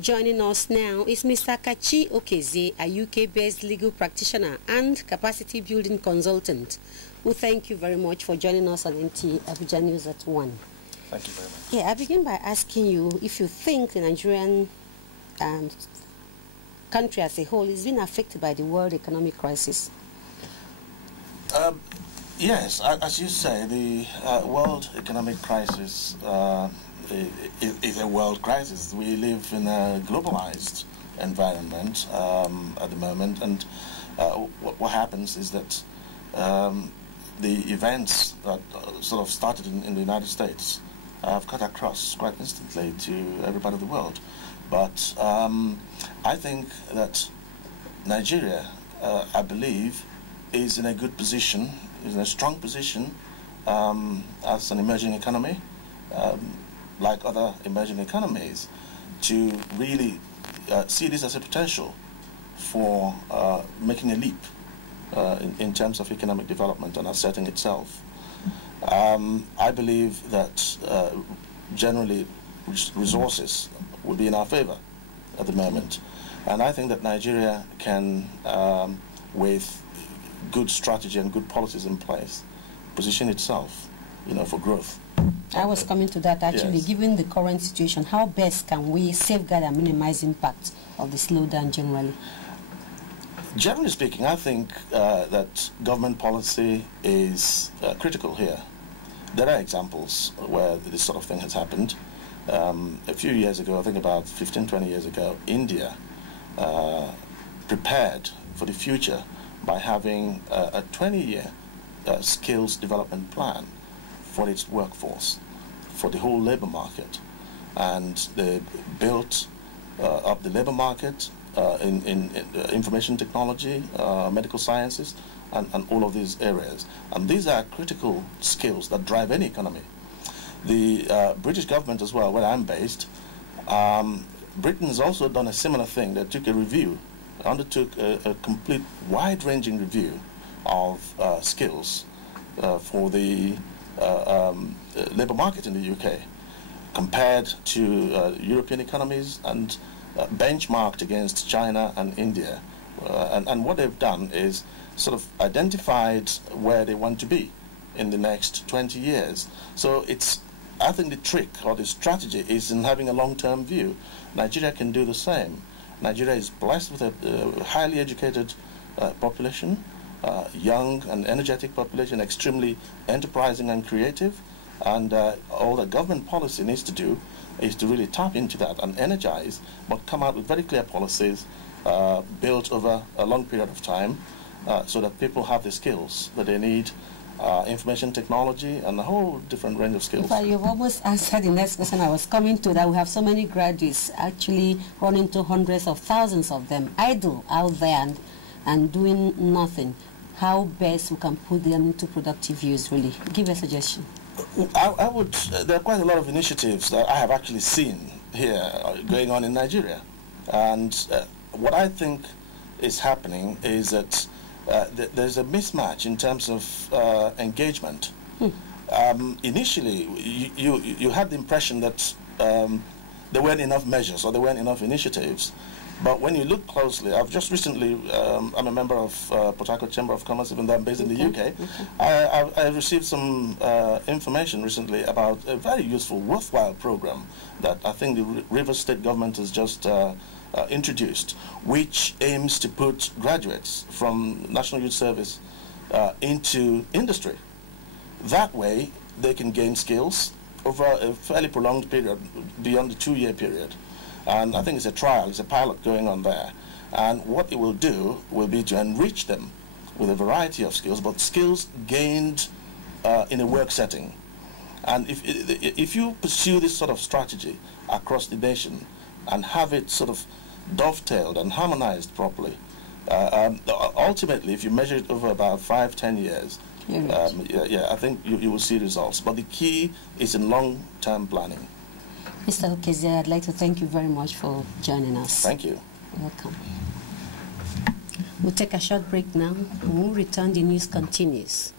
Joining us now is Mr. Kachi Okezie, a UK-based legal practitioner and capacity building consultant. We thank you very much for joining us on NTA Abuja News at 1. Thank you very much. Yeah, I begin by asking you if you think the Nigerian country as a whole is being affected by the world economic crisis. Yes, as you say, the world economic crisis is a world crisis. We live in a globalized environment at the moment, and what happens is that the events that sort of started in the United States have cut across quite instantly to every part of the world. But I think that Nigeria, I believe, is in a good position, is in a strong position as an emerging economy, like other emerging economies, to really see this as a potential for making a leap in terms of economic development and asserting itself. I believe that generally resources would be in our favor at the moment. And I think that Nigeria can, with good strategy and good policies in place, position itself, for growth. I was coming to that actually. Yes. Given the current situation, how best can we safeguard and minimize impact of the slowdown generally? Generally speaking, I think that government policy is critical here. There are examples where this sort of thing has happened. A few years ago, I think about 15, 20 years ago, India prepared for the future by having a 20-year skills development plan for its workforce, for the whole labor market. And they built up the labor market in information technology, medical sciences, and all of these areas. And these are critical skills that drive any economy. The British government as well, where I'm based, Britain has also done a similar thing. They took a review, undertook a complete wide-ranging review of skills for the labor market in the UK, compared to European economies and benchmarked against China and India. And what they've done is sort of identified where they want to be in the next 20 years. So I think the trick or the strategy is in having a long-term view. Nigeria can do the same. Nigeria is blessed with a highly educated population, young and energetic population, extremely enterprising and creative, and all the government policy needs to do is to really tap into that and energize, but come out with very clear policies built over a long period of time so that people have the skills that they need, information technology and a whole different range of skills. In fact, you've almost answered the next question I was coming to, that we have so many graduates actually running to hundreds of thousands of them idle out there and doing nothing. How best we can put them into productive use, really? Give a suggestion. I would, there are quite a lot of initiatives that I have actually seen here going on in Nigeria. And what I think is happening is that there's a mismatch in terms of engagement. Initially, you had the impression that there weren't enough measures or there weren't enough initiatives. But when you look closely, I've just recently, I'm a member of Port Harcourt Chamber of Commerce, even though I'm based in the UK. I received some information recently about a very useful, worthwhile program that I think the Rivers State government has just introduced, which aims to put graduates from National Youth Service into industry. That way, they can gain skills over a fairly prolonged period, beyond the 2-year period. And I think it's a trial, it's a pilot going on there. And what it will do will be to enrich them with a variety of skills, but skills gained in a work setting. And if you pursue this sort of strategy across the nation and have it sort of dovetailed and harmonized properly, ultimately, if you measure it over about 5-10 years, I think you will see results. But the key is in long-term planning. Mr. Okezie, I'd like to thank you very much for joining us. Thank you. Welcome. We'll take a short break now. When we return, the news continues.